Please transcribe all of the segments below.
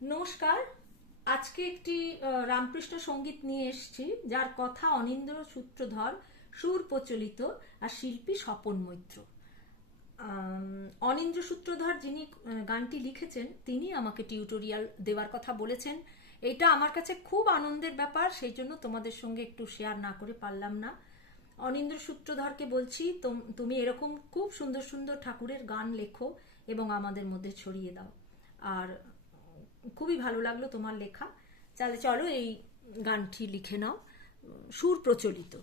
নমস্কার। আজকে একটি রামকৃষ্ণ সঙ্গীত নিয়ে এসেছি, যার কথা অনিন্দ্র সূত্রধর, সুর প্রচলিত, আর শিল্পী স্বপন মৈত্র। অনিন্দ্র সূত্রধর যিনি গানটি লিখেছেন, তিনি আমাকে টিউটোরিয়াল দেওয়ার কথা বলেছেন। এটা আমার কাছে খুব আনন্দের ব্যাপার, সেই জন্য তোমাদের সঙ্গে একটু শেয়ার না করে পারলাম না। অনিন্দ্র সূত্রধরকে বলছি, তুমি এরকম খুব সুন্দর সুন্দর ঠাকুরের গান লেখো এবং আমাদের মধ্যে ছড়িয়ে দাও। আর খুবই ভালো লাগলো তোমার লেখা। তাহলে চলো এই গানটি লিখে নাও। সুর প্রচলিত।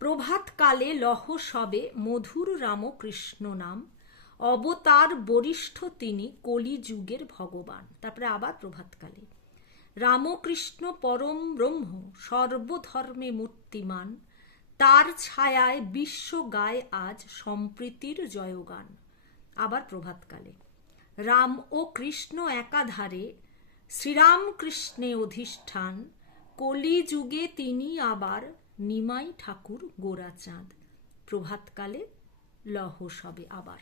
প্রভাত কালে লহ সবে মধুর রামকৃষ্ণ নাম, অবতার বরিষ্ঠ তিনি কলিযুগের ভগবান। তারপরে আবার প্রভাতকালে। রামকৃষ্ণ পরম ব্রহ্ম সর্বধর্মে মূর্তিমান, তার ছায়ায় বিশ্ব গায় আজ সম্প্রীতির জয়গান। আবার প্রভাতকালে। রাম ও কৃষ্ণ একাধারে, শ্রীরামকৃষ্ণে অধিষ্ঠান, কলিযুগে তিনি আবার নিমাই ঠাকুর গোরাচাঁদ। প্রভাতকালে লহ সবে। আবার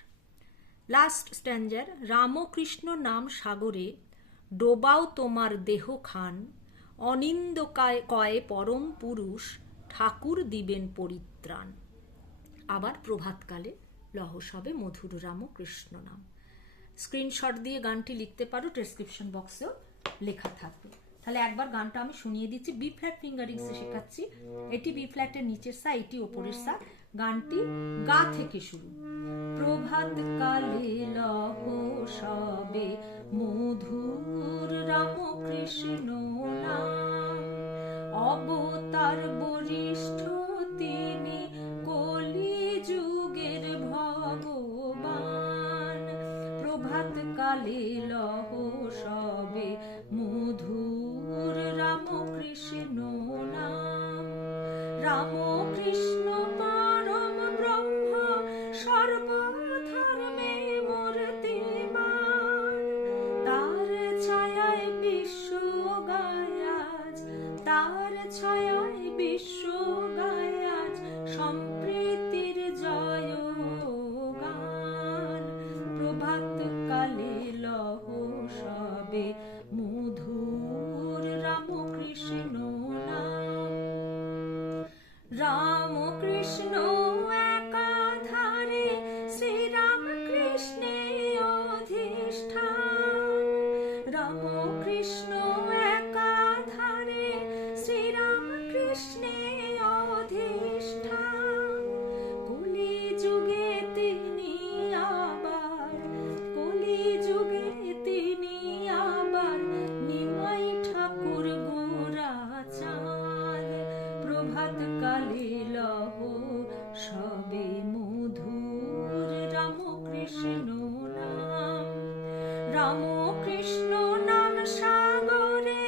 লাস্ট স্ট্যান্ডার। রামকৃষ্ণ নাম সাগরে ডোবাও তোমার দেহ খান, অনিন্দ কয়ে পরম পুরুষ ঠাকুর দিবেন পরিত্রাণ। আবার প্রভাতকালে লহ সবে মধুর রামকৃষ্ণ নাম। স্ক্রিনশট দিয়ে গানটি লিখতে পারো, ডেসক্রিপশন বক্সেও লেখা থাকবে। তাহলে একবার গানটা আমি শুনিয়ে দিচ্ছি। বি ফ্ল্যাট ফিঙ্গারিংসে শেখাচ্ছি। এটি বি ফ্ল্যাটের নিচের সা, এটি ওপরের সা। গানটি গা থেকে শুরু। প্রভাত কালে লহ সবে মধুর রামকৃষ্ণ নাম, অবতার বরিষ্ঠ তিনি কলিযুগের ভগবান। প্রভাত কালে লহ সবে মধুর রামকৃষ্ণ নাম, রামকৃষ্ণ পরম ব্রহ্ম সর্বধর্মে মূর্তিমান, তার ছায়ায় বিশ্ব গায় আজ, তার ছায়ায় বিশ্ব গায় আজ সম্প্রীতির জয়গান। প্রভাত কালে লহ সবে মধুর রামকৃষ্ণ নাম, রামকৃষ্ণ একাধারে শ্রীরামকৃষ্ণে অধিষ্ঠান, রামকৃষ্ণ একাধারে শ্রীরামকৃষ্ণে অধিষ্ঠান, কলিযুগে তিনি আবার, কলিযুগে তিনি আবার নিমাই ঠাকুর গোরাচাঁদ। প্রভাত কালে লহ সবে মধুর রামকৃষ্ণ নাম, রামকৃষ্ণ নাম সাগরে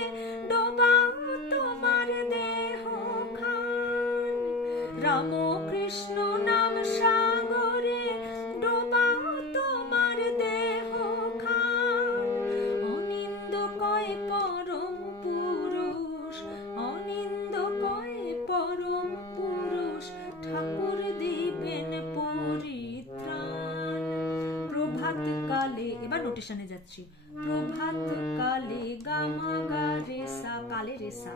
ডোবাও তোমার দেহ খান, রামকৃষ্ণ নাম সাগরে ডোবাও তোমার দেহ খান, অনিন্দ কয় পরম পুরুষ, অনিন্দ কয় পরম পুরুষ ঠাকুর দিবেন পরিত্রাণ। প্রভাত কালে, এবার নোটেশনে যাচ্ছি। প্রভাত কালে গামা গা রে সা, কালে রে সা,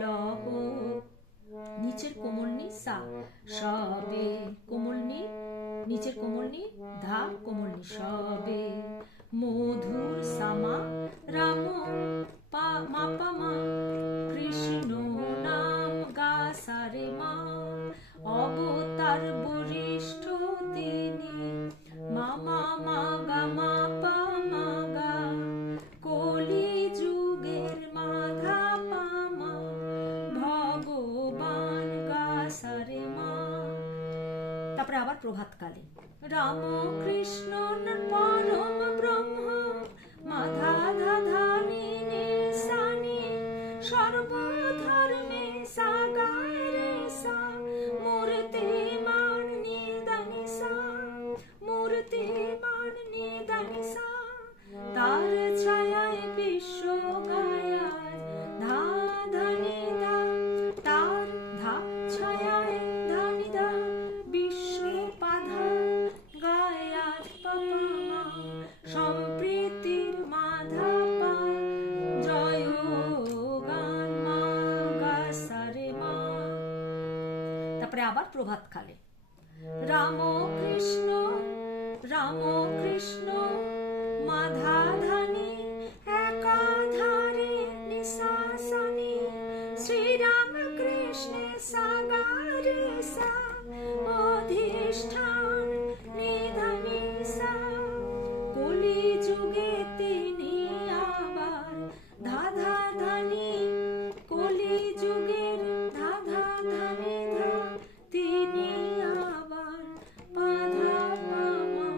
লহ নিচের কোমলনি সা, সবে কোমলনি, নিচের কোমলনি ধা, কোমলনি সবে মধুর সামা, রাম পা মা পা মা, কৃষ্ণ নাম গা সা রে মা, অবতার বরিষ্ঠ তিনি মা মা মা গা মা পা মা গা, কলিযুগের মাধা পা মা, ভগবান গা সা রে মা। তারপরে আবার প্রভাতকালে। রামকৃষ্ণ পরম ব্রহ্ম মাধা ধা ধা নি নি সা নি, সর্বধর্মে সা গায় রে সা, মূর্তিমান নি দা নি সা, মূর্তিমান নি দা নি সা, তার ছায়ায় বিশ্ব গায় আজ, ধা ধা নি দা, তার ধা ছায়ায় ধা নি দা, বিশ্ব পাধা গায় আজ পা পা মা, সম্প্রীতি তারপরে আবার প্রভাত কালে রাম কৃষ্ণ মাধা ধানি একাধারে নিশাসনি শ্রীরাম কৃষ্ণ সাগারে সা অধিষ্ঠান নিধানি সা কলি যুগে তিনি আবার ধাধা ধানি কলি যুগের ধাধা ধানি ধা তিনি আবার পাধা পামা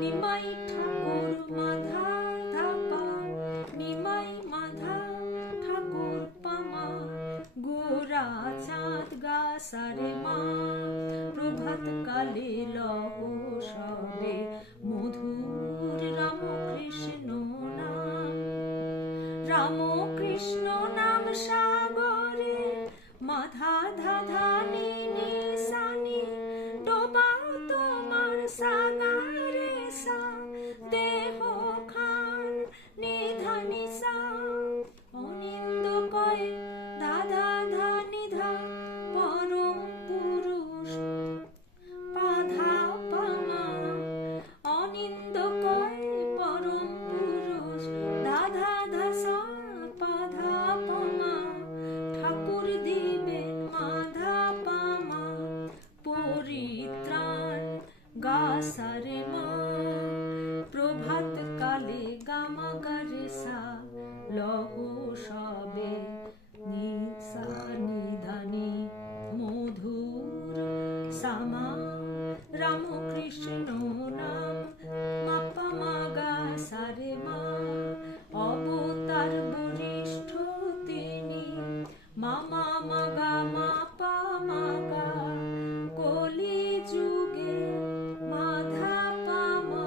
নিমাই ঠাকুর মাধা ধাপা নিমাই মাধা ঠাকুর পামা গোরা চাঁদ গা সারে মা প্রভাত কালে লহ সবে মধুর রাম কৃষ্ণ নাম সাগরে মাধা ধাধা নিশানি ডোবাও তোমার সাগারে সা দেহ খান নিধানি সা অনিন্দ কয় ধাধা ধানি ধা পরম পুরুষ পাধা পামা অনিন্দ কয় পরম পুরুষ ধাধা ধাসা পাধা পামা ঠাকুর দিবেন মাধা পামা পরিত্রাণ গা সারে মা প্রভাত কালে গামা গারে সা লহ সবে নিসা নিধানি মধুর সামা রাম কৃষ্ণ নাম মাপা মাগা সারে মা অবতার বরিষ্ঠ তিনি মামা মাগা মাপা মাগা কলি যুগে মাধা পামা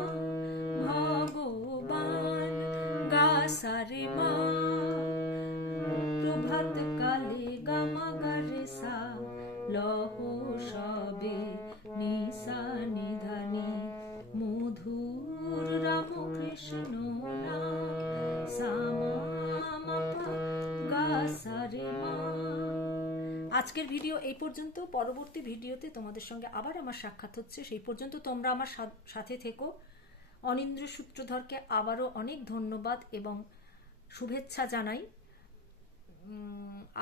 ভগবান গা সারে মা প্রভাত কালে গামা গারে সা লহ সবে নিশা নিধানি মধুর রাম কৃষ্ণ নাম সামা মাপা গা সারে মা। আজকের ভিডিও এই পর্যন্ত। পরবর্তী ভিডিওতে তোমাদের সঙ্গে আবার আমার সাক্ষাৎ হচ্ছে। সেই পর্যন্ত তোমরা আমার সাথে থেকো। অনিন্দ্র সূত্রধরকে আবারও অনেক ধন্যবাদ এবং শুভেচ্ছা জানাই।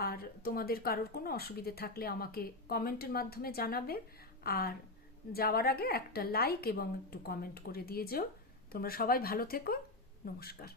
আর তোমাদের কারোর কোনো অসুবিধে থাকলে আমাকে কমেন্টের মাধ্যমে জানাবে। আর যাওয়ার আগে একটা লাইক এবং একটু কমেন্ট করে দিয়ে যেও। তোমরা সবাই ভালো থেকো। নমস্কার।